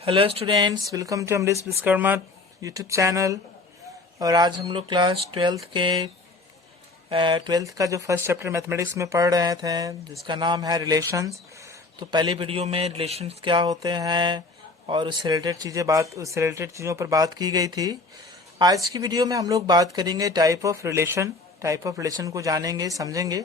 Hello students, welcome to Amrish Vishwakarma YouTube channel. और आज हम लोग क्लास ट्वेल्थ का जो फर्स्ट चैप्टर मैथमेटिक्स में पढ़ रहे थे, जिसका नाम है रिलेशंस। तो पहली वीडियो में रिलेशंस क्या होते हैं और उससे रिलेटेड चीज़ों पर बात की गई थी। आज की वीडियो में हम लोग बात करेंगे टाइप ऑफ रिलेशन को जानेंगे, समझेंगे।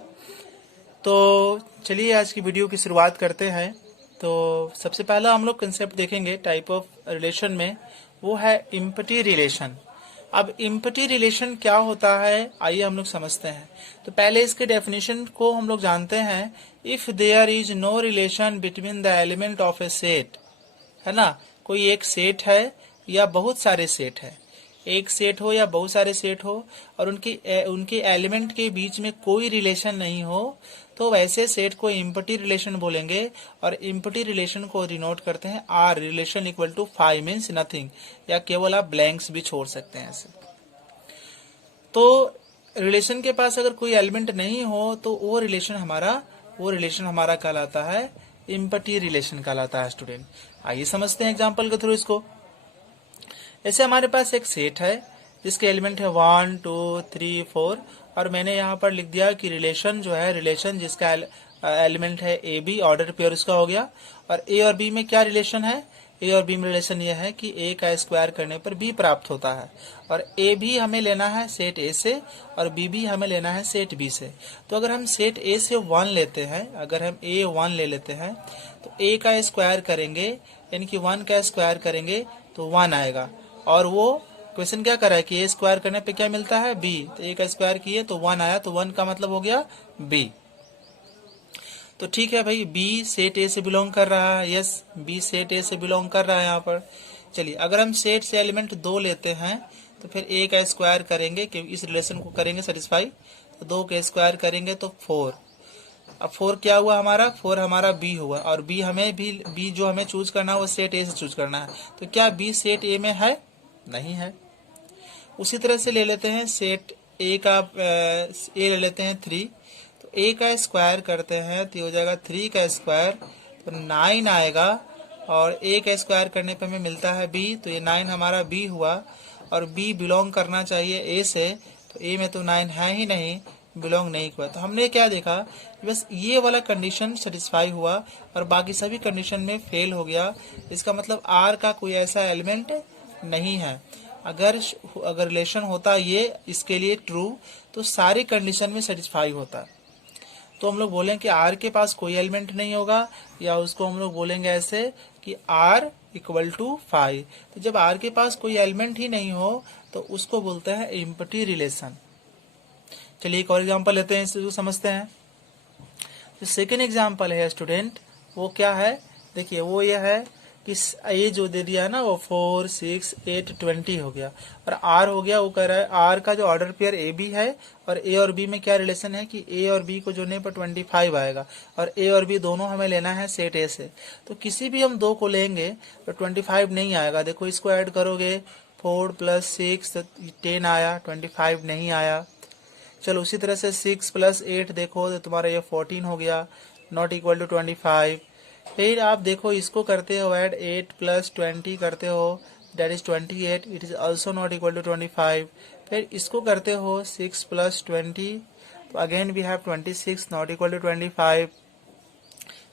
तो चलिए आज की वीडियो की शुरुआत करते हैं। तो सबसे पहला हम लोग कंसेप्ट देखेंगे टाइप ऑफ रिलेशन में, वो है इम्पटी रिलेशन। अब इम्पटी रिलेशन क्या होता है, आइए हम लोग समझते हैं। तो पहले इसके डेफिनेशन को हम लोग जानते हैं। If there is no relation between the element of a set, है ना, कोई एक सेट है या बहुत सारे सेट है, एक सेट हो या बहुत सारे सेट हो, और उनके एलिमेंट के बीच में कोई रिलेशन नहीं हो, तो वैसे सेट को इम्पटी रिलेशन बोलेंगे। और इम्पटी रिलेशन को डिनोट करते हैं R relation equal to five means nothing, या केवल आप ब्लैंक्स भी छोड़ सकते हैं ऐसे। तो रिलेशन के पास अगर कोई एलिमेंट नहीं हो तो वो रिलेशन हमारा कहलाता है इम्पटी रिलेशन कहलाता है स्टूडेंट। आइए समझते हैं एग्जाम्पल के थ्रू इसको। ऐसे हमारे पास एक सेट है जिसके एलिमेंट है 1 2 3 4, और मैंने यहाँ पर लिख दिया कि रिलेशन जिसका एलिमेंट है ए बी, ऑर्डर पेयर उसका हो गया। और ए और बी में क्या रिलेशन है, ए और बी में रिलेशन यह है कि ए का स्क्वायर करने पर बी प्राप्त होता है। और ए भी हमें लेना है सेट ए से, और बी भी हमें लेना है सेट बी से। तो अगर हम सेट ए से 1 लेते हैं, अगर हम ए 1 ले लेते हैं, तो ए का स्क्वायर करेंगे, यानी कि 1 का स्क्वायर करेंगे तो 1 आएगा। और वो क्वेश्चन क्या कर रहा है कि ए स्क्वायर करने पे क्या मिलता है, बी। तो ए का स्क्वायर किए तो 1 आया, तो 1 का मतलब हो गया बी। तो ठीक है भाई, बी सेट ए से बिलोंग कर रहा है। यस, बी सेट ए से बिलोंग कर रहा है यहाँ पर। चलिए, अगर हम सेट से एलिमेंट 2 लेते हैं तो फिर ए का स्क्वायर करेंगे, क्योंकि इस रिलेशन को करेंगे सेटिस्फाई। तो 2 का स्क्वायर करेंगे तो 4। अब 4 क्या हुआ हमारा, 4 हमारा बी हुआ। और बी जो हमें चूज करना है वो सेट ए से चूज करना है। तो क्या बी सेट ए में है, नहीं है। उसी तरह से ले लेते हैं सेट ए का ए ले लेते हैं 3। तो ए का स्क्वायर करते हैं तो हो जाएगा 3 का स्क्वायर, तो 9 आएगा। और ए का स्क्वायर करने पे हमें मिलता है बी, तो ये 9 हमारा बी हुआ। और बी बिलोंग करना चाहिए ए से, तो ए में तो 9 है ही नहीं, बिलोंग नहीं हुआ। तो हमने क्या देखा, बस ये वाला कंडीशन सेटिस्फाई हुआ और बाकी सभी कंडीशन में फेल हो गया। इसका मतलब आर का कोई ऐसा एलिमेंट नहीं है। अगर रिलेशन होता ये इसके लिए ट्रू, तो सारी कंडीशन में सेटिस्फाई होता। तो हम लोग बोलेंगे कि आर के पास कोई एलिमेंट नहीं होगा, या उसको हम लोग बोलेंगे ऐसे कि आर इक्वल टू 5। तो जब आर के पास कोई एलिमेंट ही नहीं हो तो उसको बोलते हैं इम्पटी रिलेशन। चलिए एक और एग्जांपल लेते हैं, इसको समझते हैं। जो सेकेंड एग्जाम्पल है स्टूडेंट, वो क्या है, देखिए वो ये है कि ये जो दे दिया है ना, वो 4 6 8 20 हो गया। और आर हो गया, वो कह रहा है आर का जो ऑर्डर पेयर ए बी है, और ए और बी में क्या रिलेशन है कि ए और बी को जोड़ने पर 25 आएगा। और ए और बी दोनों हमें लेना है सेट ए से। तो किसी भी हम 2 को लेंगे तो 25 नहीं आएगा। देखो इसको ऐड करोगे, 4 + 6 10 आया, 25 नहीं आया। चलो उसी तरह से 6 + 8 देखो तो तुम्हारा ये 14 हो गया, नॉट इक्वल टू 25। फिर आप देखो इसको करते हो ऐड, 8 + 20 करते हो, that is 28, it is also not equal to 25। फिर इसको करते हो 6 + 20, तो again we have 26, not equal to 25।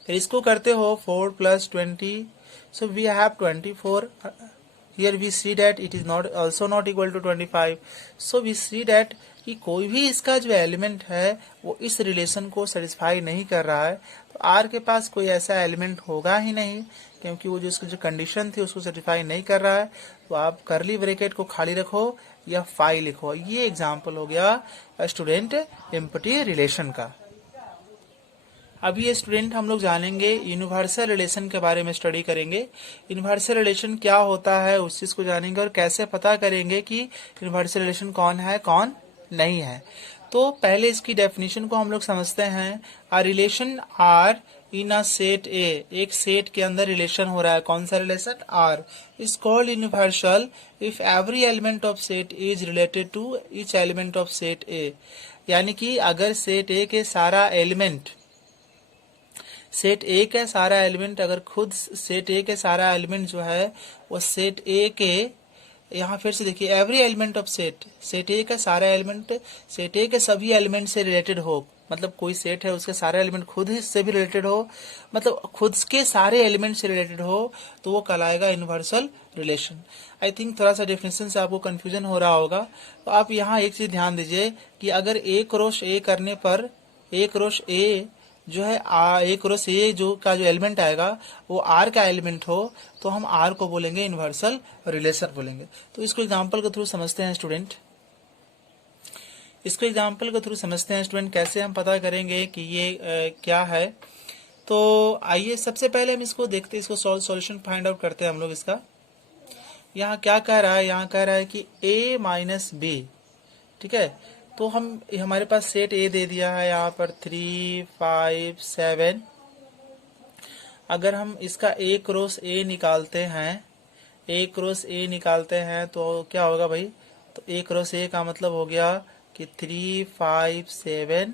फिर इसको करते हो 4 + 20, so we have 24. Here we see that it is not also not equal to 25. So we see that कि कोई भी इसका जो एलिमेंट है वो इस रिलेशन को सेटिस्फाई नहीं कर रहा है। तो आर के पास कोई ऐसा एलिमेंट होगा ही नहीं, क्योंकि वो जो इसकी जो कंडीशन थी उसको सेटिस्फाई नहीं कर रहा है। तो आप करली ब्रैकेट को खाली रखो या 5 लिखो। ये एग्जाम्पल हो गया स्टूडेंट एम्पटी रिलेशन का। अभी ये स्टूडेंट हम लोग जानेंगे यूनिवर्सल रिलेशन के बारे में, स्टडी करेंगे। यूनिवर्सल रिलेशन क्या होता है उस चीज को जानेंगे, और कैसे पता करेंगे कि यूनिवर्सल रिलेशन कौन है कौन नहीं है। तो पहले इसकी डेफिनेशन को हम लोग समझते हैं। A relation R in a set A, एक सेट के अंदर रिलेशन हो रहा है, कौन सा relation, R, is called universal if every element of set is related to each element of set A. यानी कि अगर सेट ए के सारा एलिमेंट सेट ए का सारा एलिमेंट अगर खुद सेट ए के सारा एलिमेंट जो है वो सेट ए के, यहाँ फिर से देखिए, एवरी एलिमेंट ऑफ सेट ए का सारा एलिमेंट सेट ए के सभी एलिमेंट से रिलेटेड हो, मतलब कोई सेट है उसके सारे एलिमेंट खुद ही से भी रिलेटेड हो, मतलब खुद के सारे एलिमेंट से रिलेटेड हो, तो वो कहलाएगा यूनिवर्सल रिलेशन। आई थिंक थोड़ा सा डेफिनेशन से आपको कंफ्यूजन हो रहा होगा, तो आप यहाँ एक चीज ध्यान दीजिए कि अगर ए क्रॉस ए करने पर ए क्रॉस ए जो है ए क्रॉस ए जो का जो एलिमेंट आएगा वो आर का एलिमेंट हो, तो हम आर को बोलेंगे यूनिवर्सल रिलेशन बोलेंगे। तो इसको एग्जांपल के थ्रू समझते हैं स्टूडेंट, इसको एग्जांपल के थ्रू समझते हैं स्टूडेंट, कैसे हम पता करेंगे कि ये क्या है। तो आइए सबसे पहले हम इसको देखते हैं, इसको सॉल्यूशन फाइंड आउट करते हैं हम लोग इसका। यहाँ क्या कह रहा है, यहाँ कह रहा है कि a माइनस बी, ठीक है। तो हम हमारे पास सेट ए दे दिया है यहाँ पर 3, 5, 7। अगर हम इसका ए क्रॉस ए निकालते हैं, ए क्रॉस ए निकालते हैं तो क्या होगा भाई, तो ए क्रॉस ए का मतलब हो गया कि 3, 5, 7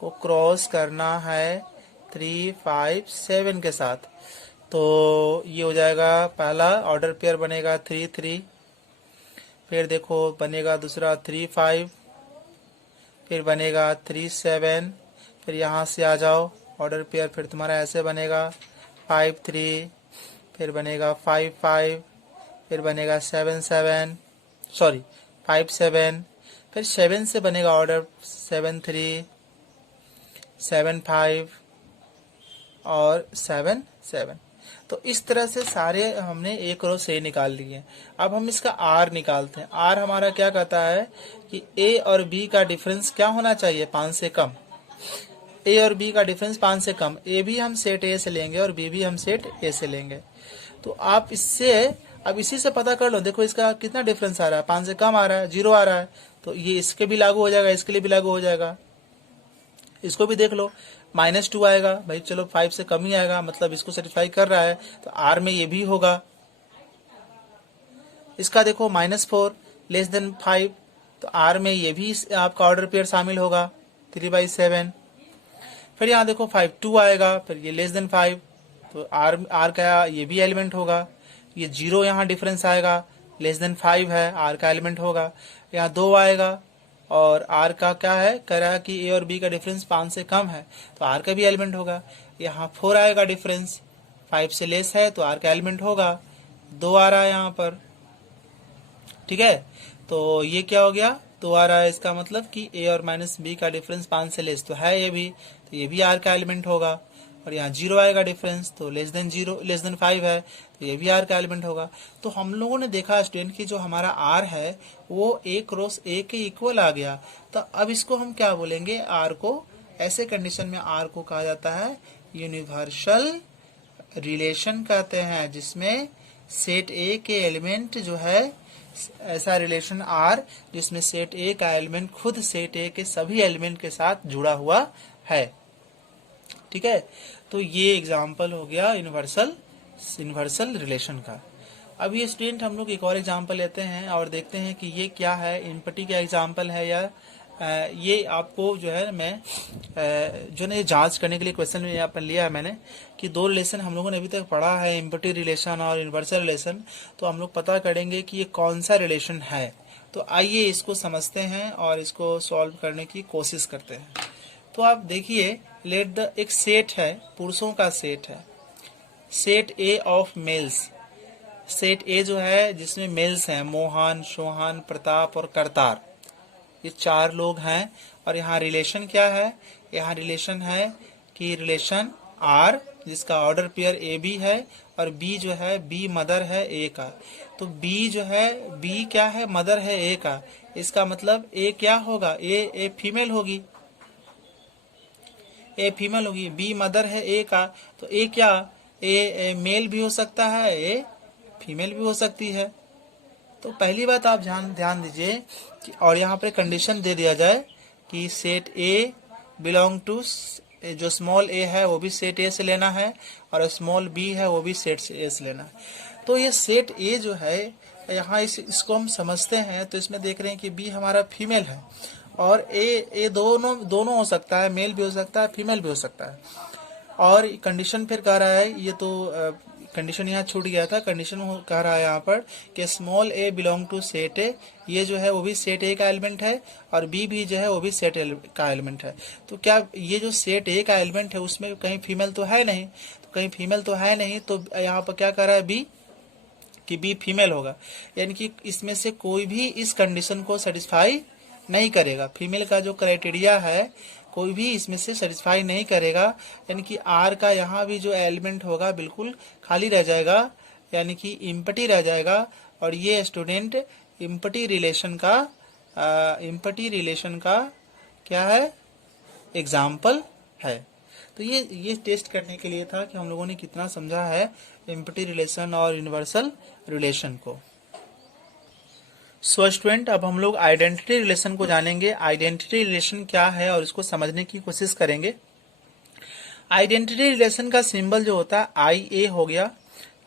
को क्रॉस करना है 3, 5, 7 के साथ। तो ये हो जाएगा, पहला ऑर्डर पेयर बनेगा 3, 3, फिर देखो बनेगा दूसरा 3, 5, फिर बनेगा 3, 7, फिर यहाँ से आ जाओ ऑर्डर पेयर, फिर तुम्हारा ऐसे बनेगा 5, 3, फिर बनेगा 5, 5, फिर बनेगा 7, 7, सॉरी 5, 7, फिर 7 से बनेगा ऑर्डर 7, 3, 7, 5 और 7, 7। तो इस तरह से सारे हमने ए क्रॉस ए निकाल लिए। अब हम इसका आर निकालते हैं। आर हमारा क्या कहता है कि ए और बी का डिफरेंस क्या होना चाहिए, 5 से कम। ए और बी का डिफरेंस 5 से कम, ए भी हम सेट ए से लेंगे और बी भी हम सेट ए से लेंगे। तो आप इससे अब इसी से पता कर लो, देखो इसका कितना डिफरेंस आ रहा है, 5 से कम आ रहा है, 0 आ रहा है, तो ये इसके भी लागू हो जाएगा, इसके लिए भी लागू हो जाएगा। इसको भी देख लो, -2 आएगा भाई, चलो 5 से कम ही आएगा, मतलब इसको सेटिस्फाई कर रहा है, तो आर में ये भी होगा। इसका देखो -4 लेस देन 5, तो आर में ये भी आपका ऑर्डर पेयर शामिल होगा 3/7। फिर यहाँ देखो 5, 2 आएगा, फिर ये लेस देन 5, तो आर का ये भी एलिमेंट होगा। ये 0 यहाँ डिफरेंस आएगा, लेस देन 5 है, आर का एलिमेंट होगा। यहाँ 2 आएगा और आर का क्या है, कह रहा है कि ए और बी का डिफरेंस 5 से कम है, तो आर का भी एलिमेंट होगा। यहाँ 4 आएगा, डिफरेंस 5 से लेस है, तो आर का एलिमेंट होगा। 2 आ रहा है यहाँ पर, ठीक है। तो ये क्या हो गया, 2 आ रहा है, इसका मतलब कि ए और माइनस बी का डिफरेंस 5 से लेस तो है ये भी, तो ये भी आर का एलिमेंट होगा। और यहाँ 0 आएगा डिफरेंस, तो लेस देन 5 है, तो ये भी आर का एलिमेंट होगा। तो हम लोगों ने देखा स्टूडेंट की जो हमारा आर है वो ए क्रॉस ए के इक्वल आ गया। तो अब इसको हम क्या बोलेंगे, आर को, ऐसे कंडीशन में आर को कहा जाता है यूनिवर्सल रिलेशन कहते हैं, जिसमें सेट ए के एलिमेंट जो है, ऐसा रिलेशन आर जिसमें सेट ए का एलिमेंट खुद सेट ए के सभी एलिमेंट के साथ जुड़ा हुआ है, ठीक है। तो ये एग्जाम्पल हो गया यूनिवर्सल रिलेशन का। अब ये स्टूडेंट हम लोग एक और एग्जाम्पल लेते हैं और देखते हैं कि ये क्या है, इम्पटी का एग्जाम्पल है या ये आपको जो है मैं जो है जांच करने के लिए क्वेश्चन में यहाँ पर लिया है मैंने कि 2 रिलेशन हम लोगों ने अभी तक पढ़ा है, इम्पटी रिलेशन और यूनिवर्सल रिलेशन। तो हम लोग पता करेंगे कि ये कौन सा रिलेशन है। तो आइए इसको समझते हैं और इसको सॉल्व करने की कोशिश करते हैं। तो आप देखिए, लेट द एक सेट है, पुरुषों का सेट है, set A of males. Set ए जो है जिसमें मेल्स हैं, मोहन, सोहन, प्रताप और करतार, ये 4 लोग हैं। और यहाँ रिलेशन क्या है, यहाँ रिलेशन है कि रिलेशन आर जिसका ऑर्डर पेयर ए बी है और बी जो है बी मदर है ए का। तो बी जो है, बी क्या है, मदर है ए का। इसका मतलब ए क्या होगा, ए फीमेल होगी, ए फीमेल होगी। बी मदर है ए का, तो ए क्या, ए मेल भी हो सकता है, ए फीमेल भी हो सकती है। तो पहली बात आप ध्यान दीजिए कि, और यहाँ पे कंडीशन दे दिया जाए कि सेट ए बिलोंग टू, जो स्मॉल ए है वो भी सेट ए से लेना है और स्मॉल बी है वो भी सेट ए से लेना है। तो ये सेट ए जो है यहाँ इसको हम समझते हैं, तो इसमें देख रहे हैं कि बी हमारा फीमेल है और ए दोनों हो सकता है, मेल भी हो सकता है, फीमेल भी हो सकता है। और कंडीशन फिर कह रहा है, ये तो कंडीशन यहाँ छूट गया था, कंडीशन कह रहा है यहाँ पर कि small A belong to set A, ये जो है वो भी सेट ए का एलिमेंट है और बी भी जो है वो भी सेट ए का एलिमेंट है। तो क्या ये जो सेट ए का एलिमेंट है उसमें कहीं फीमेल तो है नहीं, तो कहीं फीमेल तो है नहीं, तो यहाँ पर क्या कह रहा है बी कि बी फीमेल होगा, यानी कि इसमें से कोई भी इस कंडीशन को सेटिस्फाई नहीं करेगा। फीमेल का जो क्राइटेरिया है कोई भी इसमें से सेटिस्फाई नहीं करेगा, यानी कि आर का यहाँ भी जो एलिमेंट होगा बिल्कुल खाली रह जाएगा, यानी कि इम्पटी रह जाएगा। और ये स्टूडेंट इम्पटी रिलेशन का क्या है, एग्जाम्पल है। तो ये टेस्ट करने के लिए था कि हम लोगों ने कितना समझा है इम्पटी रिलेशन और यूनिवर्सल रिलेशन को। सो स्टूडेंट, अब हम लोग आइडेंटिटी रिलेशन को जानेंगे। आइडेंटिटी रिलेशन क्या है और इसको समझने की कोशिश करेंगे। आइडेंटिटी रिलेशन का सिंबल जो होता है आई ए हो गया।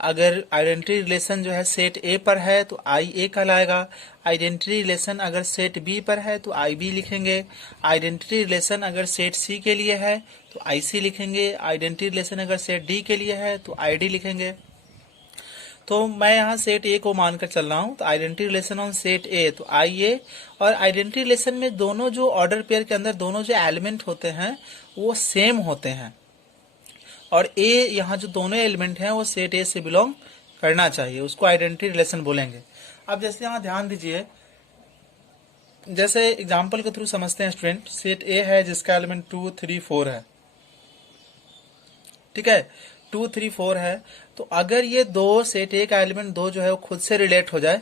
अगर आइडेंटिटी रिलेशन जो है सेट ए पर है तो आई ए कहलाएगा। आइडेंटिटी रिलेशन अगर सेट बी पर है तो आई बी लिखेंगे। आइडेंटिटी रिलेशन अगर सेट सी के लिए है तो आई सी लिखेंगे। आइडेंटिटी रिलेशन अगर सेट डी के लिए है तो आई डी लिखेंगे। तो मैं यहाँ सेट ए को मानकर चल रहा हूँ, तो आइडेंटिटी रिलेशन ऑन सेट ए तो आई ए। और आइडेंटिटी रिलेशन में दोनों जो ऑर्डर पेयर के अंदर दोनों जो एलिमेंट होते हैं वो सेम होते हैं, और ए यहाँ जो दोनों एलिमेंट हैं वो सेट ए से बिलोंग करना चाहिए, उसको आइडेंटिटी रिलेशन बोलेंगे। अब जैसे यहाँ ध्यान दीजिए, जैसे एग्जाम्पल के थ्रू समझते हैं स्टूडेंट। सेट ए है जिसका एलिमेंट 2, 3, 4 है, ठीक है, 2, 3, 4 है। तो अगर ये दो सेट ए का एलिमेंट दो जो है वो खुद से रिलेट हो जाए,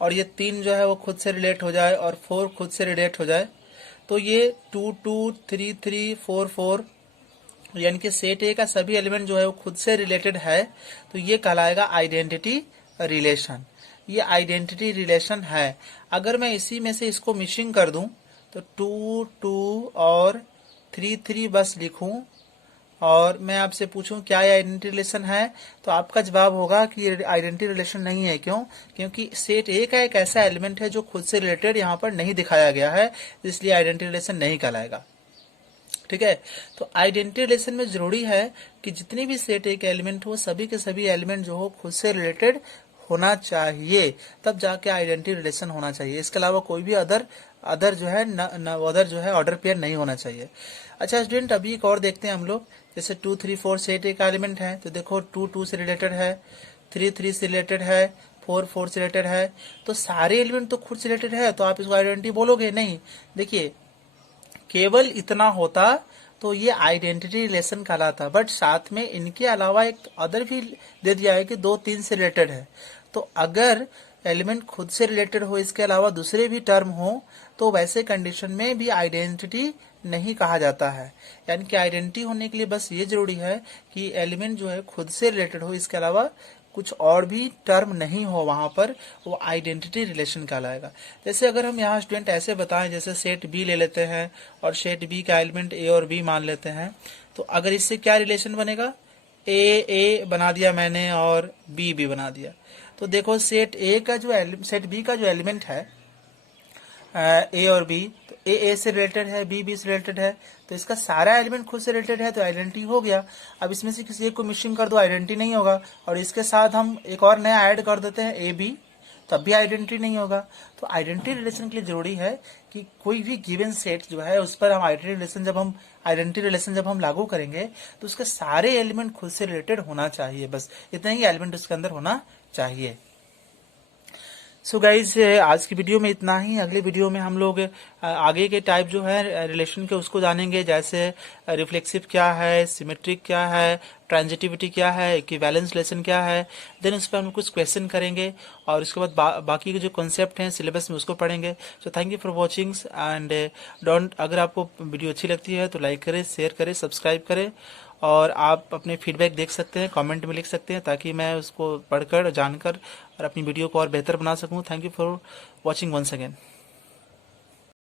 और ये 3 जो है वो खुद से रिलेट हो जाए, और 4 खुद से रिलेट हो जाए, तो ये 2, 2, 3, 3, 4, 4, यानी कि सेट ए का सभी एलिमेंट जो है वो खुद से रिलेटेड है, तो ये कहलाएगा आइडेंटिटी रिलेशन। ये आइडेंटिटी रिलेशन है। अगर मैं इसी में से इसको मिसिंग कर दूं तो 2, 2 और 3, 3 बस लिखूं, और मैं आपसे पूछूं क्या ये आइडेंटिटी रिलेशन है, तो आपका जवाब होगा कि ये आइडेंटिटी रिलेशन नहीं है। क्यों? क्योंकि सेट ए का एक ऐसा एलिमेंट है जो खुद से रिलेटेड यहाँ पर नहीं दिखाया गया है, इसलिए आइडेंटिटी रिलेशन नहीं कहलाएगा। ठीक है, तो आइडेंटिटी रिलेशन में जरूरी है कि जितने भी सेट ए के एलिमेंट हो सभी के सभी एलिमेंट जो हो खुद से रिलेटेड होना चाहिए, तब जाके आइडेंटिटी रिलेशन होना चाहिए। इसके अलावा कोई भी अदर जो है अदर जो है ऑर्डर पेयर नहीं होना चाहिए। अच्छा स्टूडेंट, अभी एक और देखते हैं हम लोग। जैसे 2, 3, 4 सेट ए का एलिमेंट है, तो देखो 2, 2 से रिलेटेड है, 3, 3 से रिलेटेड है, 4, 4 से रिलेटेड है, तो सारे एलिमेंट तो खुद से रिलेटेड है, तो आप इसको आइडेंटिटी बोलोगे नहीं। देखिए, केवल इतना होता तो ये आइडेंटिटी रिलेशन कहलाता, बट साथ में इनके अलावा एक अदर भी दे दिया है कि 2, 3 से रिलेटेड है। तो अगर एलिमेंट खुद से रिलेटेड हो, इसके अलावा दूसरे भी टर्म हो, तो वैसे कंडीशन में भी आइडेंटिटी नहीं कहा जाता है। यानी कि आइडेंटिटी होने के लिए बस ये जरूरी है कि एलिमेंट जो है खुद से रिलेटेड हो, इसके अलावा कुछ और भी टर्म नहीं हो वहां पर, वो आइडेंटिटी रिलेशन कहलाएगा। जैसे अगर हम यहाँ स्टूडेंट ऐसे बताएं, जैसे सेट बी ले लेते हैं और सेट बी का एलिमेंट ए और बी मान लेते हैं, तो अगर इससे क्या रिलेशन बनेगा, ए बना दिया मैंने और बी बना दिया, तो देखो सेट बी का जो एलिमेंट है ए और बी, तो ए से रिलेटेड है, बी से रिलेटेड है, तो इसका सारा एलिमेंट खुद से रिलेटेड है, तो आइडेंटिटी हो गया। अब इसमें से किसी एक को मिसिंग कर दो, आइडेंटिटी नहीं होगा, और इसके साथ हम एक और नया ऐड कर देते हैं ए बी, तब भी आइडेंटिटी नहीं होगा। तो आइडेंटिटी रिलेशन के लिए जरूरी है कि कोई भी गिवन सेट जो है उस पर हम आइडेंटिटी रिलेशन जब हम लागू करेंगे तो उसके सारे एलिमेंट खुद से रिलेटेड होना चाहिए, बस इतने ही एलिमेंट उसके अंदर होना चाहिए। सो गाइज, आज की वीडियो में इतना ही। अगले वीडियो में हम लोग आगे के टाइप जो है रिलेशन के उसको जानेंगे, जैसे रिफ्लेक्सिव क्या है, सिमेट्रिक क्या है, ट्रांजिटिविटी क्या है, इक्विवेलेंस रिलेशन क्या है। देन उस पर हम कुछ क्वेश्चन करेंगे और उसके बाद बाकी के जो कॉन्सेप्ट हैं सिलेबस में उसको पढ़ेंगे। So thank you for watching and अगर आपको वीडियो अच्छी लगती है तो लाइक करें, शेयर करें, सब्सक्राइब करें, और आप अपने फीडबैक देख सकते हैं, कमेंट में लिख सकते हैं, ताकि मैं उसको पढ़कर जानकर और अपनी वीडियो को और बेहतर बना सकूं। Thank you for watching once again.